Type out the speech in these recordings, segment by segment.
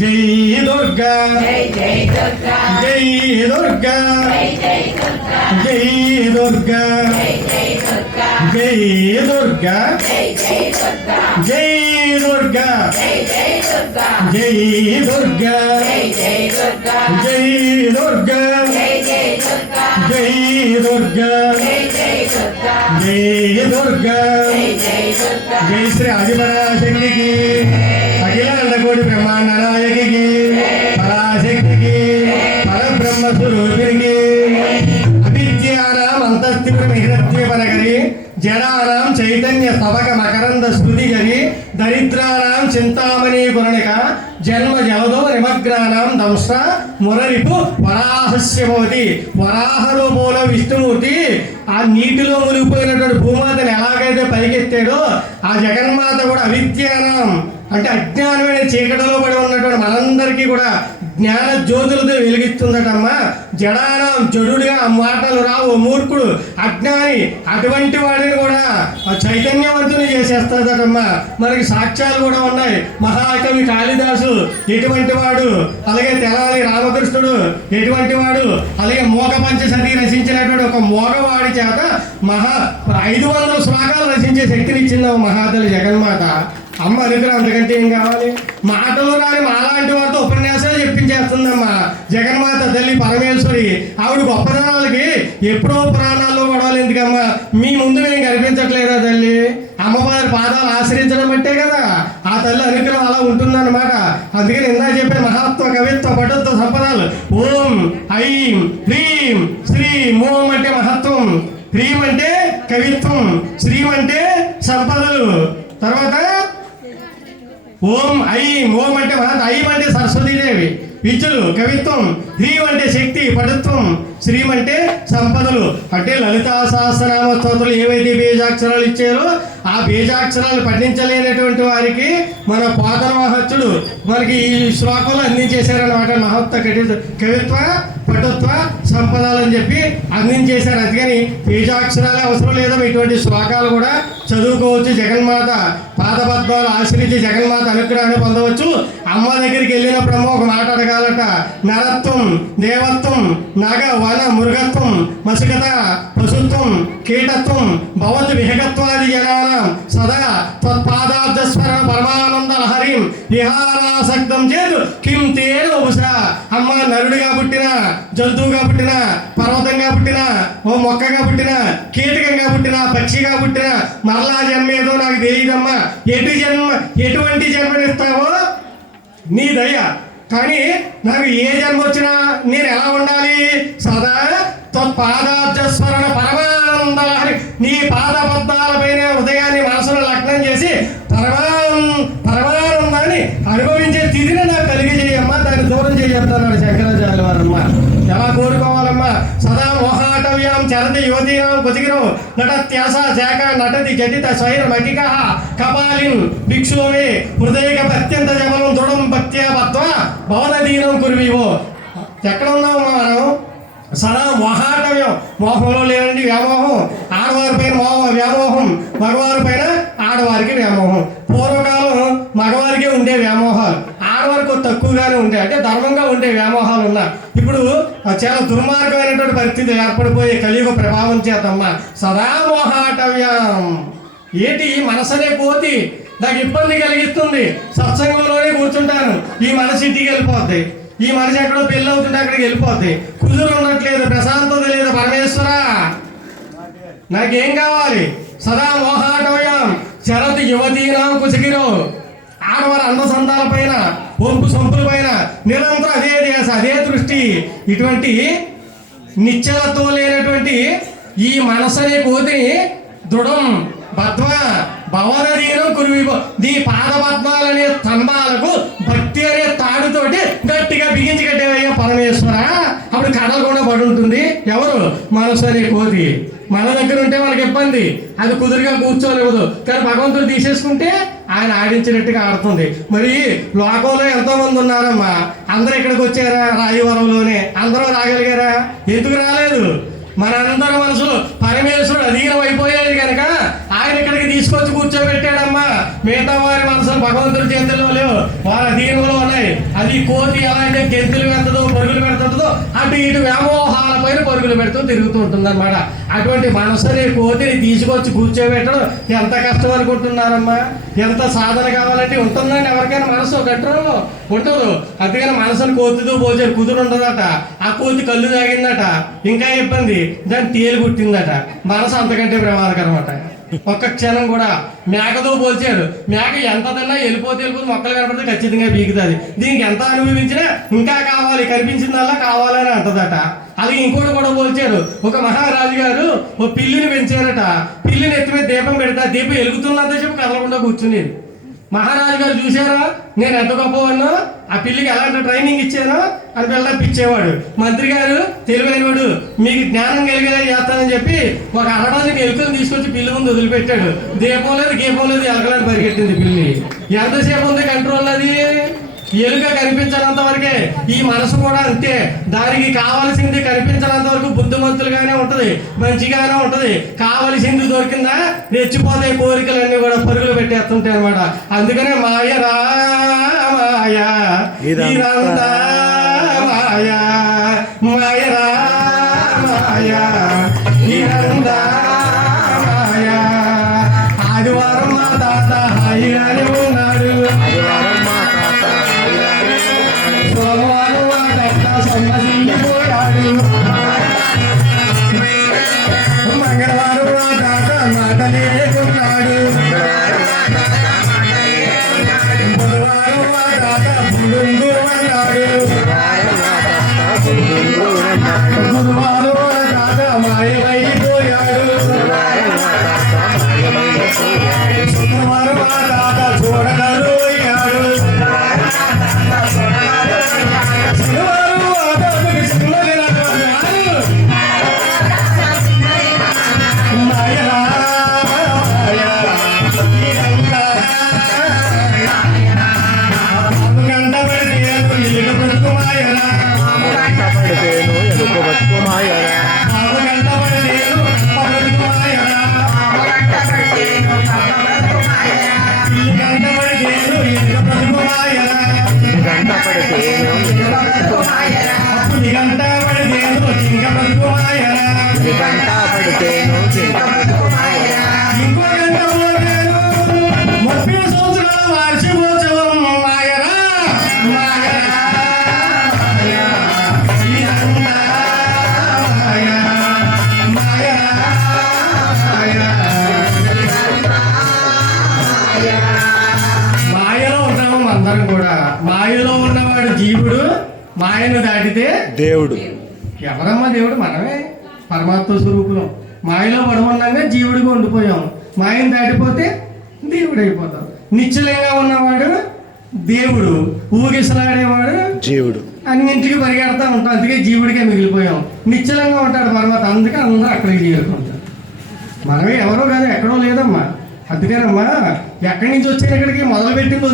జై దుర్గా జై దుర్గా జై దుర్గా జై దుర్గా జై దుర్గా జై దుర్గా జై దుర్గా జై దుర్గా జై దుర్గా జై దుర్గా జై శ్రీ ఆదిపరాశక్తికి అఖిలాండ కోటి బ్రహ్మాండ నాయకికి పరాశక్తికి పరబ్రహ్మ స్వరూపినికి అవిద్యానాం అంతఃస్థిర మిహిరత్వ పరగరి జడానాం చైతన్య స్తవక మకరంద స్మృతిగరి దరిద్రానాం చింతామణి గురణిక జన్మ జలదో నిమగ్నానాం దంశ మురరిపు వరాహస్య భవతి. వరాహ రూపంలో విష్ణుమూర్తి ఆ నీటిలో మునిగిపోయినటువంటి భూమాతని ఎలాగైతే పైకెత్తాడో ఆ జగన్మాత కూడా అవిద్యానాం అంటే అజ్ఞానమైన చీకటిలో పడి ఉన్నటువంటి మనందరికీ కూడా జ్ఞాన జ్యోతులతో వెలిగిస్తుందటమ్మా. జడానం జడుడిగా మాటలు రావు మూర్ఖుడు అజ్ఞాని అటువంటి వాడిని కూడా చైతన్యవంతుని చేసేస్తుందటమ్మా. మనకి సాక్ష్యాలు కూడా ఉన్నాయి. మహాకవి కాళిదాసు ఎటువంటి వాడు, అలాగే తెనాలి రామకృష్ణుడు ఎటువంటి వాడు, అలాగే మోగ పంచసతి రచించినటువంటి ఒక మోగవాడి చేత 500 శ్లోకాలు రచించే శక్తినిచ్చింది మహాతల్లి జగన్మాత. అమ్మ అనుగ్రహం అంతకంటే ఏం కావాలి? మాటలు రాని మాలాంటి వారితో ఉపన్యాసాలు చెప్పించేస్తుందమ్మా జగన్మాత తల్లి పరమేశ్వరి. ఆవిడ గొప్పదనాలకి ఎప్పుడో పురాణాల్లో గొడవలు ఎందుకమ్మా? మీ ముందు మేము కనిపించట్లేదా తల్లి? అమ్మవారి పాదాలు ఆశ్రయించడం బట్టే కదా ఆ తల్లి అనుగ్రహం అలా ఉంటుందన్నమాట. అందుకని ఇందా చెప్పే మహాత్వ కవిత్వ పటుత్వ సంపదాలు. ఓం ఐం హ్రీం శ్రీం. ఓం అంటే మహత్వం, హ్రీం అంటే కవిత్వం, శ్రీం అంటే సంపదలు. తర్వాత ఓం ఐం. ఓం అంటే మహత్, ఐం అంటే సరస్వతీదేవి విద్యలు కవిత్వం, హ్రీం అంటే శక్తి పటుత్వం, శ్రీం అంటే సంపదలు. అంటే లలితా సహస్రనామ స్తోత్రాలు ఏవైతే బీజాక్షరాలు ఇచ్చారో ఆ బీజాక్షరాలు పఠించలేనటువంటి వారికి మన పోతన మహత్తుడు మనకి ఈ శ్లోకంలో అందించేశారన్నమాట. మహత్వ కవిత్వ పటుత్వ సంపదలు అని చెప్పి అందించేశారు. అందుకని బీజాక్షరాలే అవసరం లేదా, ఇటువంటి శ్లోకాలు కూడా చదువుకోవచ్చు. జగన్మాత పాదపద్మాలు ఆశ్రయించి జగన్మాత అనుగ్రహాన్ని పొందవచ్చు. అమ్మ దగ్గరికి వెళ్ళినప్పుడమ్మ ఒక మాట అడగాలట. నరత్వం దేవత్వం నగ వన మృగత్వం మసుకత పశుత్వం కీటత్వం భవత్ విహగత్వాది జనానం సదా త్వత్పాదాబ్జస్వర పరమానంద లహరిం విహారాసక్తం చేతు కిం తేన ఉపసా. అమ్మ నరుడిగా పుట్టిన, జంతువుగా పుట్టిన, పర్వతంగా పుట్టిన, ఓ మొక్కగా పుట్టిన, కీటకంగా పుట్టిన, పక్షిగా పుట్టిన, మరలా జన్మ ఏదో నాకు తెలియదమ్మా. ఎటువంటి జన్మనిస్తావో నీ దయ. కానీ నాకు ఏ జన్మ వచ్చినా నేను ఎలా ఉండాలి? సదా త్వత్పాదాబ్జస్వరణ పరమానంద లహరి. నీ పాదపద్మాలపైన ఉదయాన్ని మనసును లగ్నం చేసి పరమానందాన్ని అనుభవించే స్థితిని నాకు కలిగజేయమ్మా, దాన్ని దూరం చేయొద్దన్నాడు శంకరాచార్య వారమ్మ. ఎలా కోరుకోవాలమ్మా? సదా మోహాటవ్యాం చరతి యువతీనాం కుచిగిరం నటత్యాస శాఖ నటతి జటిత స్వైర మకిక కపాలిం భిక్షువే హృదయక అత్యంత జమనం దృఢం భక్త్యా పత్వ భవనదీనం కురివివో. ఎక్కడ ఉన్నామమ్మా మనం? సదా మోహాటవ్యం, మోహంలో లేనండి వ్యామోహం. ఆడవారి పైన వ్యామోహం, మగవారి పైన ఆడవారికి వ్యామోహం. పూర్వకాలం మగవారికే ఉండే వ్యామోహాలు, ఆడవారికి తక్కువగానే ఉండే, అంటే ధర్మంగా ఉండే వ్యామోహాలు ఉన్నా. ఇప్పుడు చాలా దుర్మార్గమైనటువంటి పరిస్థితి ఏర్పడిపోయే కలియుగ ప్రభావం చేతమ్మా సదా మోహాటవ్యం. ఏంటి మనసనే కోతి నాకు ఇబ్బంది కలిగిస్తుంది. సత్సంగంలోనే కూర్చుంటాను, ఈ మనసు ఇంటికి వెళ్ళిపోద్ది. ఈ మనిషి ఎక్కడో పెళ్ళి అవుతుంటే అక్కడికి వెళ్ళిపోద్ది. కుదురు ఉండట్లేదు, ప్రశాంతత లేదు. పరమేశ్వరా నాకేం కావాలి? సదా మోహాటవ్యం శరత్ యువతీనాం కుశగిరో. ఆడవారి అందసందాల పైన, ఒంపు సొంపుల పైన నిరంతరం అదే ధ్యాస, అదే దృష్టి. ఇటువంటి నిశ్చలత్వం లేనటువంటి ఈ మనసనే కోతిని దృఢం బద్వ భవనదీనం కురివిపో. నీ పాదపద్మాలనే స్తంభాలకు భక్తి అనే తాడుతోటి గట్టిగా బిగించి కట్టేవయ్యా పరమేశ్వర. అప్పుడు కథలు కూడా పడి ఉంటుంది. ఎవరు? మనసు అనే కోతి. మన దగ్గర ఉంటే మనకి ఇబ్బంది, అది కుదురుగా కూర్చోలేవదు. కానీ భగవంతుడు తీసేసుకుంటే ఆయన ఆడించినట్టుగా ఆడుతుంది. మరి లోకంలో ఎంతో మంది ఉన్నారమ్మా, అందరూ ఇక్కడికి వచ్చారా? రాయవరంలోనే అందరూ రాగలిగారా? ఎందుకు రాలేదు? మనందరి మనసులు పరమేశ్వరుడు అధీనం అయిపోయాడు కనుక ఆయన ఇక్కడికి తీసుకొచ్చి కూర్చోబెట్టాడమ్మా. మిగతా వారి మనసులు భగవంతుడి చేతుల్లో లేవు, వారి అధీనంలో ఉన్నాయి. అది కోతి ఎలా అయితే గెంతులు పెడుతుందో పరుగులు పెడుతుందో అటు ఇటు వ్యామోహాల పైన పరుగులు పెడుతూ తిరుగుతూ ఉంటుంది అనమాట. అటువంటి మనసుని కోతిని తీసుకొచ్చి కూర్చోబెట్టడం ఎంత కష్టం అనుకుంటున్నారమ్మా? ఎంత సాధన కావాలంటే ఉంటుందండి ఎవరికైనా మనసు కంట్రోల్ ఉండదు. అందుకని మనసుని కోతితో పోచారు కుదురు ఉండదట. ఆ కోతి కళ్ళు తాగిందట, ఇంకా ఇబ్బంది, దాన్ని తేలు కుట్టిందట. మనసు అంతకంటే ప్రమాదకరం అట. ఒక్క క్షణం కూడా మేకతో పోల్చారు. మేక ఎంత తిన్నా వెళ్ళిపోతే మొక్కలు కనపడితే ఖచ్చితంగా బీగుతుంది. దీనికి ఎంత అనుభవించినా ఇంకా కావాలి, కనిపించిందల్లా కావాలని అంటదట. అది ఇంకోటి కూడా పోల్చారు. ఒక మహారాజు గారు ఓ పిల్లిని పెంచారట. పిల్లిని ఎత్తి మీద దీపం పెడతా, దీపం వెలుగుతున్నంత చెప్పి కదలకుండా కూర్చునేది. మహారాజు గారు చూసారా నేను ఎంత గొప్పవాడినో, ఆ పిల్లికి ఎలాంటి ట్రైనింగ్ ఇచ్చానో అని బిల్డప్ ఇచ్చేవాడు. మంత్రి గారు తెలివైనవాడు, మీకు జ్ఞానం కలిగేలా చేస్తానని చెప్పి ఒక అరడానికి ఎలుకను తీసుకొచ్చి పిల్లి ముందు వదిలిపెట్టాడు. దీపం లేదు గీపం లేదు, ఎలకలని పరిగెట్టింది పిల్లి. ఎంతసేపు ఉంది కంట్రోల్? అది ఎలుక కనిపించనంత వరకే. ఈ మనసు కూడా అంతే. దానికి కావలసింది కనిపించనంత వరకు బుద్ధిమంతులుగానే ఉంటది, మంచిగానే ఉంటది. కావలసింది దొరికిందా రెచ్చిపోతాయి కోరికలన్నీ కూడా పరుగులు పెట్టేస్తుంటాయి అనమాట. అందుకనే మాయరా మాయా ఇదంతా మాయా, మాయరా మాయా ఇదంతా మాయా. ఆదివారం మా తాత హాయిగానే ఉన్నాడు, సోమవారం మా తాత సొమ్మసిల్లిపోయాడు, మంగళవారం మా తాత మాట లేకున్నాడు, బుధవారం మా తాత బుడుంగు అన్నాడు, గురువారం మా తాత మాయమైపోయాడు, శుక్రవారం మా తాత చూడగలిగాడు, శనివారం మా తాతకి చిన్నదినాడు. మాయరా మాయా ఇదంతా గంట పడితే ఇల్లు బ్రతుకు మాయరా, గంట పడితేను ఎలుక బ్రతుకు మాయరా, గంట పడితేను బ్రతుకు మాయరా, గంట పడితేను గంట పడితేను ఎలుక బ్రతుకు మాయరా, గంట పడితేను బ్రతుకు మాయరా, గంట పడితేను జింక బ్రతుకు మాయరా, గంట పడితేను జింక బ్రతుకు మాయరా. ఇంకో గంట పోతేను 30 సంవత్సరాల వార్షికోత్సవం మాయరా మాయరా మాయా ఇదంతా మాయా మాయరా మాయా. మాయలో ఉంటాము అందరం కూడా. మాయలో ఉన్నవాడు జీవుడు, మాయను దాటితే దేవుడు. ఎవరమ్మా దేవుడు? మనమే పరమాత్మ స్వరూపులం. మాయలో పడమన్నాగా జీవుడిగా ఉండిపోయాం. మాయను దాటిపోతే దేవుడు అయిపోతాం. నిశ్చలంగా ఉన్నవాడు దేవుడు, ఊగిసలాడేవాడు జీవుడు. అన్నింటికి పరిగెడతా ఉంటాం. అందుకే జీవుడిగా మిగిలిపోయాం. నిశ్చలంగా ఉంటాడు పరమాత్మ, అందుకే అందరూ అక్కడికి చేరుకుంటారు. మనమే ఎవరో కాదు, ఎక్కడో లేదమ్మా. అందుకేనమ్మా ఎక్కడి నుంచి వచ్చారు ఇక్కడికి మొదలుపెట్టింది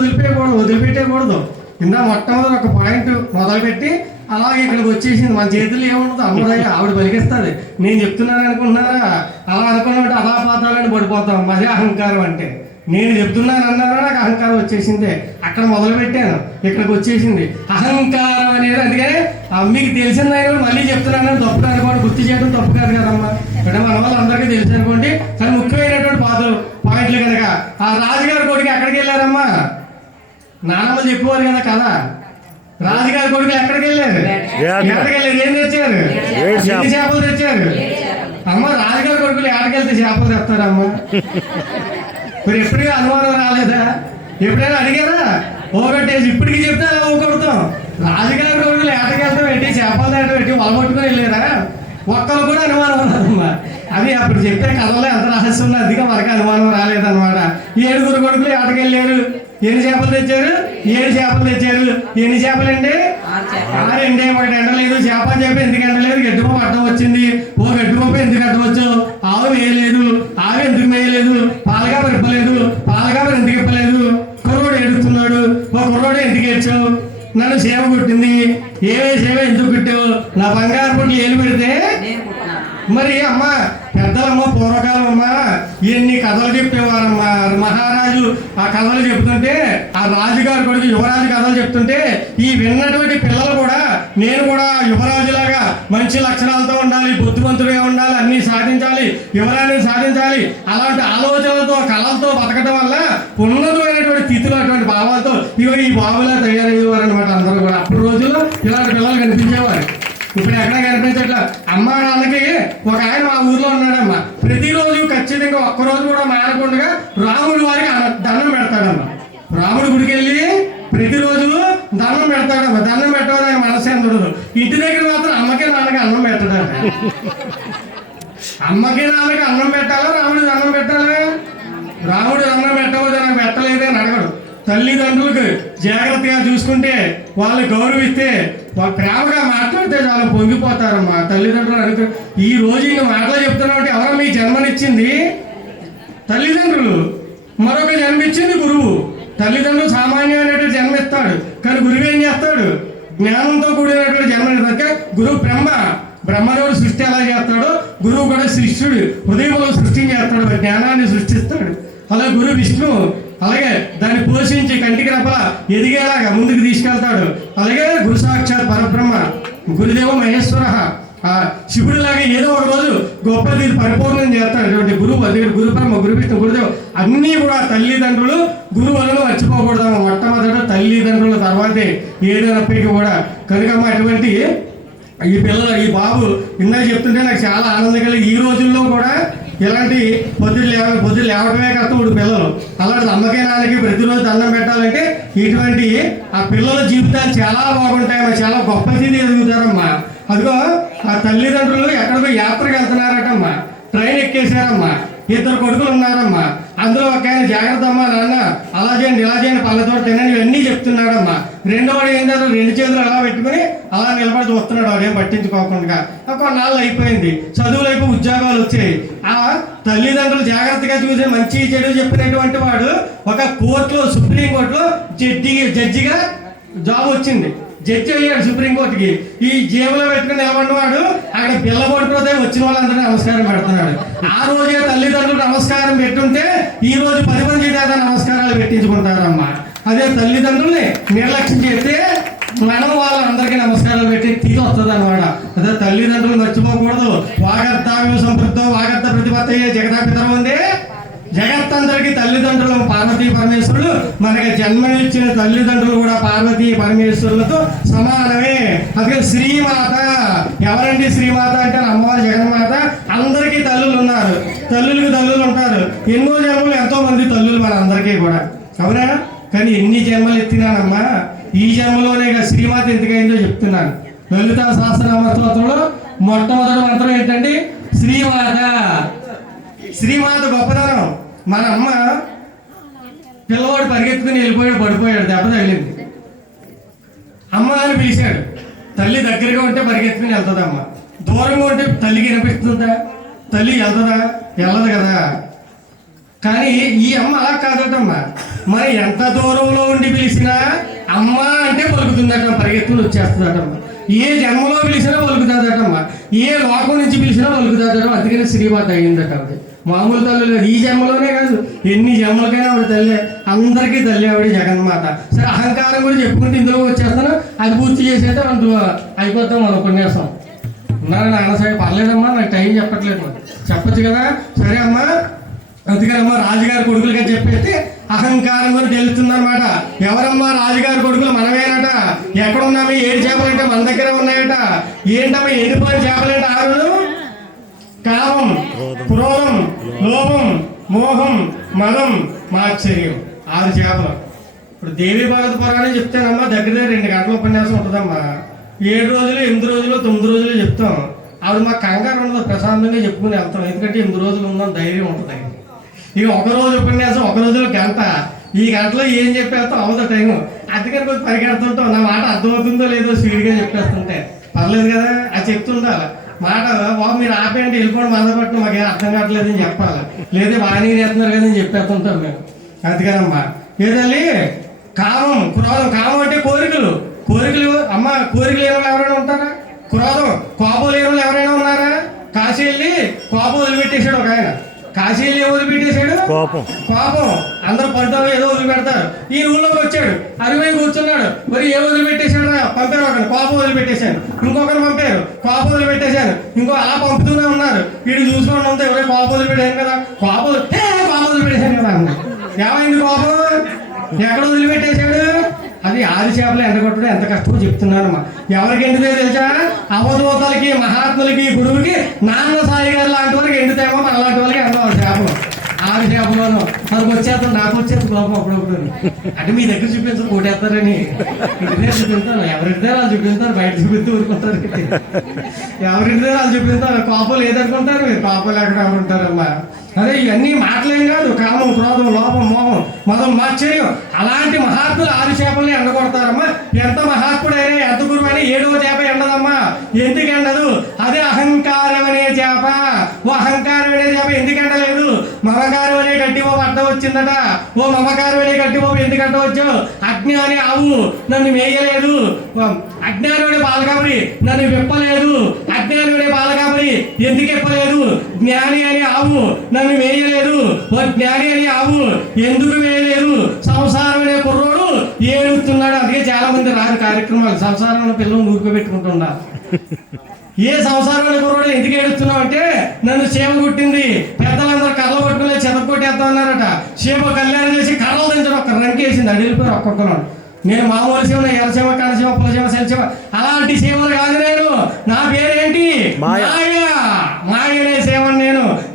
వదిలిపెట్టేయకూడదు. ఇందా మొట్టమొదటి ఒక పాయింట్ మొదలుపెట్టి అలాగే ఇక్కడికి వచ్చేసింది. మన చేతుల్లో ఏముండదు, అమ్మదయ్య ఆవిడ పలికిస్తుంది. నేను చెప్తున్నాను అనుకుంటున్నారా? అలా అనుకున్నట్టు అలా పాతాలని పడిపోతాం. మదే అహంకారం అంటే. నేను చెప్తున్నాను అన్నారా, నాకు అహంకారం వచ్చేసిందే. అక్కడ మొదలు పెట్టాను, ఇక్కడికి వచ్చేసింది అహంకారం అనేది. అందుకనే మీకు తెలిసిందని మళ్ళీ చెప్తున్నాను. తప్పు అనుకోండి, గుర్తు చేయడం తప్పు కాదు కదమ్మా. అంటే మన వాళ్ళు అందరికీ తెలిసి అనుకోండి. కానీ ముఖ్యమైనటువంటి పాయింట్లు కనుక ఆ రాజుగారి కొడుకు ఎక్కడికి వెళ్ళారమ్మా? నానమ్మలు చెప్పేవారు కదా. రాజుగారి కొడుకులు ఎక్కడికి వెళ్ళారు? ఏం తెచ్చారు? ఎన్ని చేపలు తెచ్చారు? అమ్మ రాజుగారి కొడుకులు ఏడకెళ్తే చేపలు తెస్తారమ్మా. మరి ఎప్పుడైనా అనుమానం రాలేదా? ఎప్పుడైనా అడిగారా? ఓగట్టేసి ఇప్పటికీ చెప్తే అలా ఊకొడతాం. రాజుగారి కొడుకులు ఏటకెళ్తాం పెట్టి చేపలు తేట పెట్టి వలగొట్టుకుని వెళ్ళారా? ఒక్కరు కూడా అనుమానం రాదమ్మా. అది అప్పుడు చెప్పే కథలో ఎంత రహస్యం ఉంది, అందుకే మనకు అనుమానం రాలేదన్నమాట. 7 కొడుకులు ఏటకెళ్ళారు. ఎన్ని చేపలు తెచ్చారు? 7 చేపలు తెచ్చారు. ఎన్ని చేపలండి? 6 అండి. ఒకటి ఎండలేదు. చేప అని చెప్పి ఎందుకు ఎండలేదు? గడ్డిపప్పు అడ్డం వచ్చింది. ఓ గడ్డిపప్పు ఎందుకు అడ్డం వచ్చావు? ఆవు వేయలేదు. ఆవు ఎందుకు వేయలేదు? పాలగా ఇప్పలేదు. పాలగా ఎందుకు ఇప్పలేదు? కుర్రోడు ఏడుస్తున్నాడు. ఓ కుర్రోడు ఎందుకు ఏడ్చావు? నన్ను సేవ కొట్టింది. ఏవే సేవ ఎందుకు కొట్టావు? నా బంగారు పుట్లు ఏలు పెడితే మరి అమ్మ పెద్దలమ్మ పూర్వకాలం అమ్మ ఎన్ని కథలు చెప్పేవారమ్మా. మహారాజు ఆ కథలు చెప్తుంటే ఆ రాజుగారు కొడుకు యువరాజు కథలు చెప్తుంటే ఈ విన్నటువంటి పిల్లలు కూడా నేను కూడా యువరాజులాగా మంచి లక్షణాలతో ఉండాలి, బుద్ధిమంతుడిగా ఉండాలి, అన్ని సాధించాలి, యువరాజుని సాధించాలి, అలాంటి ఆలోచనలతో కళలతో బతకడం వల్ల ఉన్నతమైనటువంటి స్థితిలో అటువంటి భావాలతో ఈ బాబులా తయారయ్యేవారు అనమాట. అందరూ కూడా అప్పుడు రోజుల్లో ఇలాంటి పిల్లలు కనిపించేవారు. ఇప్పుడు ఎక్కడ కనిపించట్లా. అమ్మ నాన్నకి ఒక ఆయన మా ఊర్లో ఉన్నాడమ్మా, ప్రతిరోజు ఖచ్చితంగా ఒక్కరోజు కూడా మానకుండా రాముడి వారికి దండం పెడతాడమ్మా. రాముడి గుడికి వెళ్ళి ప్రతిరోజు దండం పెడతాడమ్మా. దండం పెట్టడానికి మనసు ఎంత ఉండదు. ఇంటి దగ్గర మాత్రం అమ్మకి నాన్నకి అన్నం పెట్టడాలి. అమ్మకి నాన్నకి అన్నం పెట్టాలా, రాముడి దండం పెట్టాలా? రాముడు దండం పెట్టకపోతే నాకు పెట్టలేదే అని అడగడు. తల్లిదండ్రులకు జాగ్రత్తగా చూసుకుంటే, వాళ్ళు గౌరవిస్తే, వాళ్ళు ప్రేమగా మాట్లాడితే చాలా పొంగిపోతారమ్మా తల్లిదండ్రులు. అనుకో ఈ రోజు ఇంక మాటలు చెప్తున్నావు అంటే ఎవరో మీ జన్మనిచ్చింది తల్లిదండ్రులు, మరొక జన్మిచ్చింది గురువు. తల్లిదండ్రులు సామాన్యమైనటువంటి జన్మిస్తాడు, కానీ గురువు ఏం చేస్తాడు? జ్ఞానంతో కూడినటువంటి జన్మనిస్తాడు. గురువు బ్రహ్మదేవుడు సృష్టి ఎలా చేస్తాడో గురువు కూడా శిష్యుడు హృదయంలో సృష్టిని చేస్తాడు, జ్ఞానాన్ని సృష్టిస్తాడు. అలాగే గురు విష్ణు అలాగే దాన్ని పోషించి కంటికి రెప్పల ఎదిగేలాగా ముందుకు తీసుకెళ్తాడు. అలాగే గురు సాక్షాత్ పరబ్రహ్మ గురుదేవ మహేశ్వర శివుడిలాగా ఏదో ఒక రోజు గొప్పది పరిపూర్ణం చేస్తాడు. అటువంటి గురువు అదే గురు బ్రహ్మ గురు విష్ణు గురుదేవ్ అన్నీ కూడా తల్లిదండ్రులు గురువులను మర్చిపోకూడదు. మొట్టమొదట తల్లిదండ్రుల తర్వాతే ఏదైనప్పటికీ కూడా. కనుకమ్మ అటువంటి ఈ పిల్లలు ఈ బాబు ఇందాక చెప్తుంటే నాకు చాలా ఆనందం కలిగి. ఈ రోజుల్లో కూడా ఇలాంటి పొద్దులు లేవటమే కష్టం ఇప్పుడు పిల్లలు. అలాంటి అమ్మకే నాన్నకి ప్రతిరోజు దండం పెట్టాలంటే ఇటువంటి ఆ పిల్లల జీవితాలు చాలా బాగుంటాయమ్మా, చాలా గొప్ప స్థితి ఎదుగుతారమ్మా. అదిగో ఆ తల్లిదండ్రులు ఎక్కడికో యాత్రకు వెళ్తున్నారటమ్మా, ట్రైన్ ఎక్కేశారమ్మా, ఇద్దరు కొడుకులు ఉన్నారమ్మా. అందులో ఒక ఆయన జాగ్రత్త అమ్మా నాన్న అలా చేయండి ఇలా చేయండి పళ్ళతో తినండి ఇవన్నీ చెప్తున్నాడమ్మా. రెండోవాడు ఏం చేస్తారు, రెండు చేతులు అలా పెట్టుకుని అలా నిలబడి చూస్తున్నాడు, వాడు ఏం పట్టించుకోకుండా. కొన్నాళ్ళు అయిపోయింది, చదువులు అయిపోయి ఉద్యోగాలు వచ్చాయి. ఆ తల్లిదండ్రులు జాగ్రత్తగా చూసి మంచి చెడు చెప్పినటువంటి వాడు ఒక కోర్టులో సుప్రీంకోర్టులో జడ్జిగా జాబ్ వచ్చింది. జడ్జి అయ్యాడు సుప్రీంకోర్టుకి. ఈ జేబులో పెట్టుకుని నిలబడినవాడు అక్కడ బిల్ల కొట్టుకోతే వచ్చిన వాళ్ళందరూ నమస్కారం పెడుతున్నాడు. ఆ రోజే తల్లిదండ్రులు నమస్కారం పెట్టుంటే ఈ రోజు 10 మంది చేత నమస్కారాలు పెట్టించుకుంటారమ్మా. అదే తల్లిదండ్రుల్ని నిర్లక్ష్యం చేస్తే మనం వాళ్ళందరికీ నమస్కారాలు పెట్టి తీరు వస్తుంది అనమాట. అదే తల్లిదండ్రులు మర్చిపోకూడదు. వాగర్తావ్యం సంపృక్తో వాగర్త ప్రతిపత్తయ్యే జగదాపితరం ఉంది. జగత్తందరికీ తల్లిదండ్రులు పార్వతీ పరమేశ్వరులు. మనకి జన్మనిచ్చిన తల్లిదండ్రులు కూడా పార్వతీ పరమేశ్వరులతో సమానమే. అదే శ్రీమాత ఎవరండి? శ్రీమాత అంటే అమ్మవారి జగన్మాత. అందరికీ తల్లులు ఉన్నారు, తల్లులకు తల్లులు ఉంటారు. ఎన్నో జన్మలు ఎంతో మంది తల్లులు మన అందరికీ కూడా, అవునా? కానీ ఎన్ని జన్మలు ఎత్తినానమ్మా, ఈ జన్మలోనే శ్రీమాత ఎందుకైందో చెప్తున్నాను. లలితా సహస్రనామ స్తోత్రంలో మొట్టమొదటి మంత్రం ఏంటండి? శ్రీమాత. శ్రీమాత గొప్పతనం. మన అమ్మ పిల్లవాడు పరిగెత్తుకుని వెళ్ళిపోయాడు, పడిపోయాడు, దెబ్బ తగిలింది. అమ్మ అని పిలిచాడు. తల్లి దగ్గరగా ఉంటే పరిగెత్తుకుని వెళ్తుందమ్మ, దూరంగా ఉంటే తల్లికి వినిపిస్తుందా? తల్లి వెళ్తుందా? వెళ్ళదు కదా. కానీ ఈ అమ్మ అలా కాదటమ్మా. మరి ఎంత దూరంలో ఉండి పిలిచినా అమ్మ అంటే పలుకుతుందట, పరిగెత్తుకుని వచ్చేస్తుందటమ్మా. ఏ జన్మలో పిలిచినా పలుకుతుందటమ్మా, ఏ లోకం నుంచి పిలిచినా పలుకుతుందట. అందుకనే శ్రీమాత అయ్యిందట ఆవిడ. మామూలు తల్లి లేదు, ఈ జన్మలోనే కాదు ఎన్ని జన్మలకైనా ఆవిడ తల్లి. అందరికీ తల్లి ఆవిడ జగన్మాత. సరే అహంకారం కూడా చెప్పుకుంటే ఇందులో వచ్చేస్తాను, అది పూర్తి చేసేస్తే మనం అయిపోతాం మనం ఉపన్యాసం. ఉన్నారని అనసరి పర్లేదమ్మా, నాకు టైం చెప్పట్లేదు, చెప్పచ్చు కదా. సరే అమ్మా, అందుకనమ్మా రాజుగారి కొడుకులుగా చెప్పేసి అహంకారం కూడా తెలుస్తుందన్నమాట. ఎవరమ్మా రాజుగారి కొడుకులు? మనమేనట. ఎక్కడున్నాము? 7 చేపలు అంటే మన దగ్గర ఉన్నాయట. ఏంటమ్మా ఎండిపోయిన చేపలంటే 6? కామం, క్రోధం, లోభం, మోహం, మదం, మాత్సర్యం. 6 చేపలు. ఇప్పుడు దేవి భాగవత పురాణం చెప్తానమ్మా, దగ్గర 2 గంటల ఉపన్యాసం ఉంటుందమ్మా. 7 రోజులు 8 రోజులు 9 రోజులు చెప్తాం. ఆవిడ మాకు కంగారు ఉండదు, ప్రశాంతంగా చెప్పుకుని వెళ్తాం. ఎందుకంటే 8 రోజులు ఉందాం, ధైర్యం ఉంటుంది. ఇక ఒక రోజు ఉపన్యాసం, ఒక రోజులో గంట. ఈ గంటలో ఏం చెప్పేస్తాం అవదో టైం. అందుకని కొంచెం పరిగెడుతుంటాం. నా మాట అర్థమవుతుందో లేదో స్పీడ్గా చెప్పేస్తుంటే పర్లేదు కదా. అది చెప్తుండాలి మాట. బాబు మీరు ఆపేయండి, వెళ్ళిపోవడం మొదలుపెట్టి మాకేం అర్థం కావట్లేదని చెప్పాలి. లేదా బాగానే చేస్తున్నారు కదా అని చెప్పేస్తుంటాం మేము. అందుకనమ్మా ఏదండి కామం, క్రోధం. కామం అంటే కోరికలు. కోరికలు అమ్మ, కోరికలు లేని వాళ్ళు ఎవరైనా ఉంటారా? క్రోధం, కోపం లేని వాళ్ళు ఎవరైనా ఉన్నారా? కాశీ వెళ్ళి కోపం వదిలిపెట్టి కోపం అందరూ పంటలు ఏదో వదిలిపెడతారు. ఈ ఊళ్ళోకి వచ్చాడు, అరివై కూర్చున్నాడు. మరి ఏ వదిలిపెట్టేశాడు రా, పంపారు ఒకరిని, కోపం వదిలిపెట్టేశాను. ఇంకొకరు పంపారు, కోపం వదిలిపెట్టేశాను. అలా పంపుతూనే ఉన్నారు. వీడు చూసుకోండి అంతా, ఎవరే కోపం వదిలిపెట్టాను కదా, కోపం వదిలిపెట్టేశాను కదా అన్న. ఏమైంది కోపం, ఎక్కడ వదిలిపెట్టేశాడు? అది ఆది చేపలు ఎండగొట్టడం ఎంత కష్టమో చెప్తున్నానమ్మా. ఎవరికి ఎండుతే తెలుసా? అవధూతలకి, మహాత్ములకి, గురువుకి, నాన్న సాయి గారు లాంటి వాళ్ళకి ఎండుతామో అలాంటి వాళ్ళకి ఎండవు చేపలు. ఆది చేపలోను మనకు వచ్చేస్తాను, నాకు వచ్చేది కోపం అప్పుడప్పుడు. అంటే మీ దగ్గర చూపించరు, కోటేస్తారని. ఇంటి దగ్గర చూపిస్తాను, ఎవరింటి వాళ్ళు చూపిస్తారు, బయట చూపిస్తూ ఊరుకుంటారు. ఎవరింటి వాళ్ళు చూపిస్తారు, కోపం లేదనుకుంటారు, మీరు కోపం లేకుండా అనుకుంటారమ్మా. అదే ఇవన్నీ మాటలేం కాదు, కామం, క్రోధం, లోపం, మోహం, మదం, మాశ్చర్యం. అలాంటి మహాత్ములు ఆరు చేపల్ని ఎండగొడతారమ్మా. ఎంత మహాత్ముడైనా, ఎంత గురువైనా 7వ చేప ఎండదమ్మా. ఎందుకు ఎండదు? అదే అహంకారం అనే చేప. ఓ అహంకారం అనే చేప ఎందుకు ఎండలేదు? మమకారం అనే గట్టి బాబు అడ్డం వచ్చిందట. ఓ మమకారం అనే గట్టి బాబు ఎందుకు అడ్డం వచ్చావు? అజ్ఞాని ఆవు నన్ను మేయలేదు, అజ్ఞానుడే బాలకాబరి నన్ను విప్పలేదు. అజ్ఞానుడే బాలకాబరి ఎందుకు ఇప్పలేదు? జ్ఞాని అనే ఆవు నన్ను వేయలేదు. ఓ జ్ఞాని అనే ఆవు ఎందుకు వేయలేదు? సంసారం అనే కుర్రోడు ఏడుస్తున్నాడు. అందుకే చాలా మంది రాని కార్యక్రమాలు సంసారంలో పిల్లలు నూరుకోబెట్టుకుంటున్నారు. ఏ సంసారంలో కుర్రోడు ఎందుకు ఏడుస్తున్నావు అంటే, నన్ను సేవ కొట్టింది, పెద్దలందరూ కర్రలు పట్టుకుని చెదకొట్టేస్తా ఉన్నారట. సేవ కళ్యాణం చేసి కర్రలు దించడం ఒక్క రంకేసింది, అడిగిపోయి ఒక్కొక్కరు. నేను మామూలు సేవ, ఎర్రసేవ, కనసేవ, పులసేవ, సెలసేవ అలాంటి సేవలు కాదు. నా పేరేంటి? మాయ అనే సేవను.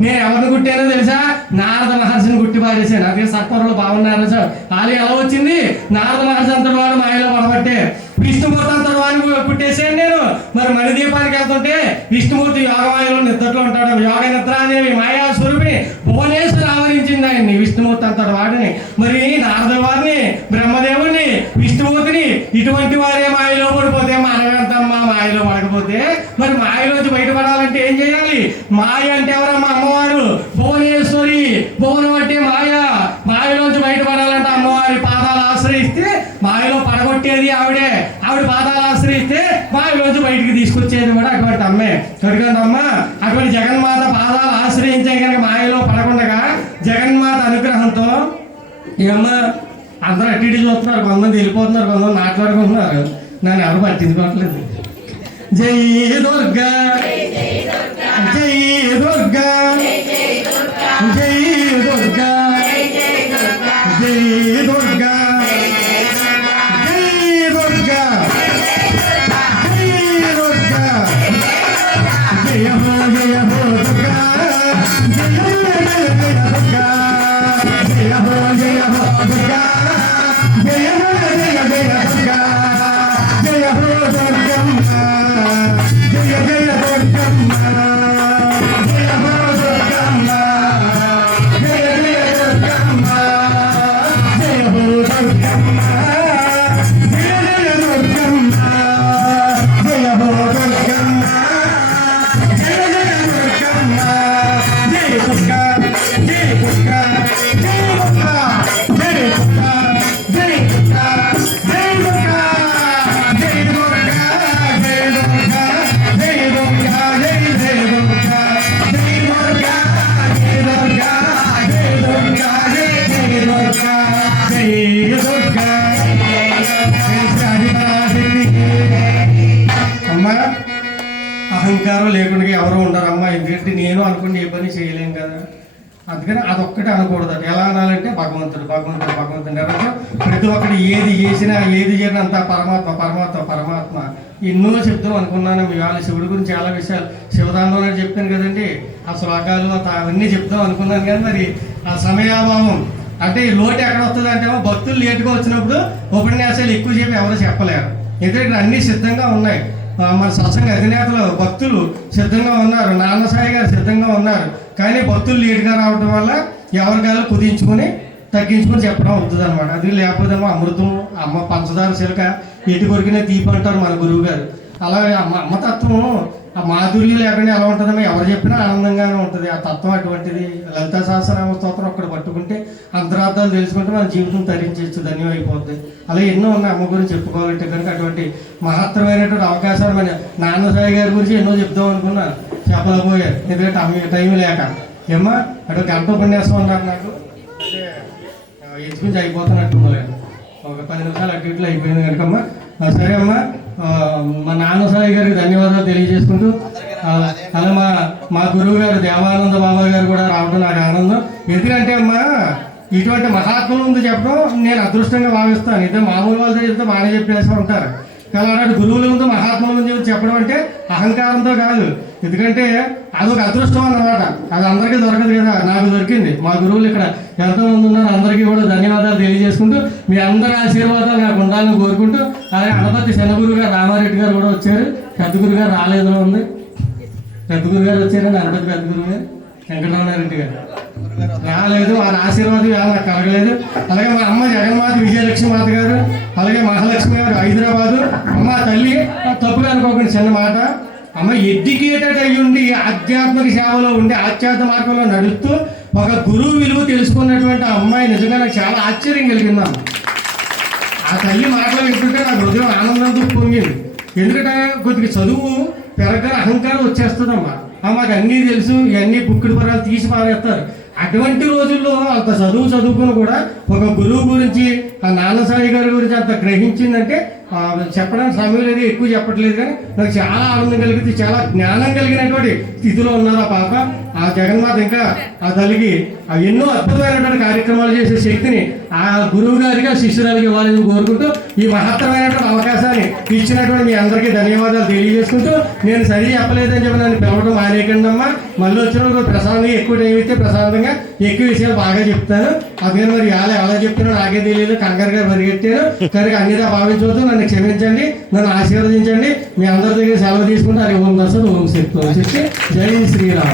నేను ఎవరిని కుట్టానో తెలుసా? నారద మహర్షిని కుట్టి పారేసాను. అదే సత్వరంలో బాగున్నారు సార్. అది ఎలా వచ్చింది? నారద మహర్షి అంతటి వాడు మాయలో పడబట్టే. విష్ణుమూర్తి అంతటి వాడిని కుట్టేసాను నేను. మరి మణిదీపానికి వెళ్తుంటే విష్ణుమూర్తి యోగమాయలో నిద్రలో ఉంటాడు. యోగ నిద్రాదేవి మాయా స్వరూపిణి భువనేశ్వరి ఆవరించింది ఆయన్ని, విష్ణుమూర్తి అంతటి వాడిని. మరి నారద వారిని, బ్రహ్మదేవుని, విష్ణుమూర్తిని ఇటువంటి వారే మాయలో పడిపోతే మనమెంతమ్మా మాయలో పడకపోతే? మరి మాయలోంచి బయటపడాలంటే ఏం చేయాలి? మాయ అంటే ఎవరమ్మా? అమ్మవారు భువనేశ్వరి. భువనం అంటే మాయ. మాయలోంచి బయటపడాలంటే అమ్మవారి పాదాలు ఆశ్రయిస్తే మాయలో పడగొట్టేది ఆవిడే. ఆవిడ పాదాలు ఆశ్రయిస్తే మాయలోంచి బయటికి తీసుకొచ్చేది కూడా అటువంటి అమ్మే. అమ్మ అటువంటి జగన్మాత పాదాలు ఆశ్రయించే కనుక మాయలో పడకుండా జగన్మాత అనుగ్రహంతో ఏమన్నా అందరూ అటు ఇటు చూస్తున్నారు, కొంతమంది వెళ్ళిపోతున్నారు, కొంతమంది మాట్లాడుకుంటున్నారు. నన్ను ఎవరు పట్టించుకోవట్లేదు. జై దుర్గా, జై దుర్గా, జై దుర్గా, జై దుర్గా, జై దుర్గా, జై దుర్గా, జయ హో దుర్గా, జయ దుర్గా, జయ హో దుర్గా, జయ దుర్గా, జయ హో దుర్గమ్మ, జయ జయ దుర్గమ్మ, జయ హో దుర్గమ్మ, జయ జయ దుర్గమ్మ, జయ హో దుర్గమ్మ, జయ జయ దుర్గమ్మ, జయ హో దుర్గమ్మ, జయ జయ దుర్గమ్మ, జయ దుర్గా, జయ దుర్గా, జయ దుర్గా, జయ దుర్గా, జయ దుర్గా, జయ దుర్గా, జయ దుర్గా, జయ దుర్గా, జయ దుర్గా, జయ జయ దుర్గా, జయ దుర్గా, జయ దుర్గా, జయ దుర్గా, జయ జయ దుర్గా, జయ దుర్గా, అమ్మా అహంకారం లేకుండా ఎవరు ఉండరమ్మా. ఎందుకంటే నేను అనుకుని ఏ పని చేయలేం కదా. అందుకని అదొక్కటే అనకూడదు. ఎలా అనాలంటే భగవంతుడు, భగవంతుడు, భగవంతుడు. ఎవరు ప్రతి ఒక్కటి ఏది చేసినా ఏది చేయడం అంతా పరమాత్మ, పరమాత్మ, పరమాత్మ. ఎన్నో చెప్తాం అనుకున్నాను. ఇవాళ శివుడి గురించి చాలా విషయాలు శివదానంలోనే చెప్పాను కదండి. ఆ శ్లోకాలు అవన్నీ చెప్తాం అనుకున్నాను. కానీ మరి ఆ సమయాభావం అంటే లోటు ఎక్కడ వస్తుంది అంటే, భక్తులు లేటుగా వచ్చినప్పుడు ఉపన్యాసాలు ఎక్కువ చెప్పి ఎవరు చెప్పలేరు. ఎందుకంటే అన్నీ సిద్ధంగా ఉన్నాయి. మన సత్సంగ అధినేతలు భక్తులు సిద్ధంగా ఉన్నారు, నాన్న సాయి గారు సిద్ధంగా ఉన్నారు. కానీ భక్తులు లేటుగా రావడం వల్ల ఎవరికాలో కుదించుకొని తగ్గించుకొని చెప్పడం అవుతుంది అనమాట. అది లేకపోతే అమృతం, అమ్మ పంచదార చిలక ఎటు కొరికినా తీపి అంటారు మన గురువు గారు. అలాగే అమ్మతత్వం ఆ మాధుర్యం లేకుండా ఎలా ఉంటుందమ్మా? ఎవరు చెప్పినా ఆనందంగానే ఉంటుంది. ఆ తత్వం అటువంటిది. లలితా సహస్రనామ స్తోత్రం ఒక్కడు పట్టుకుంటే అంతరార్థాలు తెలుసుకుంటే మన జీవితం తరించవచ్చు, ధన్యం అయిపోతుంది. అలా ఎన్నో ఉన్నాయి అమ్మ గురించి చెప్పుకోవాలంటే కనుక. అటువంటి మహత్తరమైనటువంటి అవకాశాలు మన నాన్న సాయి గారి గురించి ఎన్నో చెప్దాం అనుకున్నా, చెప్పలేకపోయారు. ఎందుకంటే టైం లేక. ఏమ్మా అటు గంట ఉపన్యాసం అన్నారు నాకు ఎగ్జిబిట్ అయిపోతున్నట్టు ఒక 10 నిమిషాలు అటు ఇట్లు అయిపోయింది కనుకమ్మా. సరే అమ్మా, మా నాన్న సాయి గారికి ధన్యవాదాలు తెలియజేసుకుంటూ అలా మా గురువు గారు దేవానంద బాబా గారు కూడా రావడం నాకు ఆనందం. ఎందుకంటే అమ్మా ఇటువంటి మహాత్ముల ముందు చెప్పడం నేను అదృష్టంగా భావిస్తాను. ఇదే మామూలు వాళ్ళతో చెప్తే బాగానే చెప్పేస్తూ ఉంటారు, కానీ అలాంటి గురువుల ముందు మహాత్ముల ముందు చెప్పడం అంటే అహంకారంతో కాదు, ఎందుకంటే అదొక అదృష్టం అన్నమాట. అది అందరికీ దొరకదు కదా, నాకు దొరికింది. మా గురువులు ఇక్కడ ఎంతోమంది ఉన్నారు, అందరికీ కూడా ధన్యవాదాలు తెలియజేసుకుంటూ మీ అందరి ఆశీర్వాదాలు నాకు ఉండాలని కోరుకుంటూ, అలాగే అనపతి శనగురు గారు రామారెడ్డి గారు కూడా వచ్చారు. పెద్ద గురు గారు రాలేదో ఉంది, పెద్ద గురు గారు వచ్చారని అనపతి పెద్ద గురు గారు వెంకటరమణారెడ్డి గారు రాలేదు, వారి ఆశీర్వాదం నాకు కలగలేదు. అలాగే మా అమ్మ జగన్మాత విజయలక్ష్మి మాత గారు, అలాగే మహాలక్ష్మి గారు హైదరాబాదు. అమ్మ తల్లి తప్పుగా అనుకోకుండా చిన్న మాట, అమ్మ ఎడ్యుకేటెడ్ అయ్యి ఉండి ఆధ్యాత్మిక సేవలో ఉండి ఆధ్యాత్మిక మార్గంలో నడుస్తూ ఒక గురువు విలువ తెలుసుకున్నటువంటి అమ్మాయి నిజంగా నాకు చాలా ఆశ్చర్యం కలిగిందమ్మ. ఆ తల్లి మాటలు వింటుంటే నాకు హృదయం ఆనందంతో పొంగింది. ఎందుకంటే కొద్దిగా చదువు పెరగని అహంకారం వచ్చేస్తుందమ్మా. మాకు అన్నీ తెలుసు, ఇవన్నీ బుక్కుడు పరాలు తీసి పారేస్తారు. అటువంటి రోజుల్లో అంత చదువుకుని కూడా ఒక గురువు గురించి ఆ నాన్న సాయి గారి గురించి అంత గ్రహించిందంటే చెప్పడానికి సమయం లేదు, ఎక్కువ చెప్పట్లేదు, కానీ నాకు చాలా ఆనందం కలిగింది. చాలా జ్ఞానం కలిగినటువంటి స్థితిలో ఉన్నారు ఆ పాప. ఆ జగన్మాత ఇంకా ఆ తల్లికి ఎన్నో అద్భుతమైనటువంటి కార్యక్రమాలు చేసే శక్తిని ఆ గురువు గారిగా శిష్యురాలకి ఇవ్వాలని కోరుకుంటూ ఈ మహత్తరమైనటువంటి అవకాశాన్ని ఇచ్చినటువంటి మీ అందరికీ ధన్యవాదాలు తెలియజేసుకుంటూ, నేను సరి చెప్పలేదని చెప్పి నన్ను పిలవడం మానేయకండి అమ్మా. మళ్ళీ వచ్చినప్పుడు ప్రశాంతంగా ఎక్కువ టైం ఇస్తే ప్రశాంతంగా ఎక్కువ విషయాలు బాగా చెప్తాను. అందుకని మరి ఎలా చెప్తున్నాను నాకే తెలియదు, కంగారుగా పరిగెట్టాను. కనుక అన్నిదా భావించవద్దు, నన్ను క్షమించండి, నన్ను ఆశీర్వదించండి. మీ అందరి దగ్గర సెలవు తీసుకుంటే అది ఓం దర్శనం ఓం శక్తి చెప్పి జై శ్రీరామ్.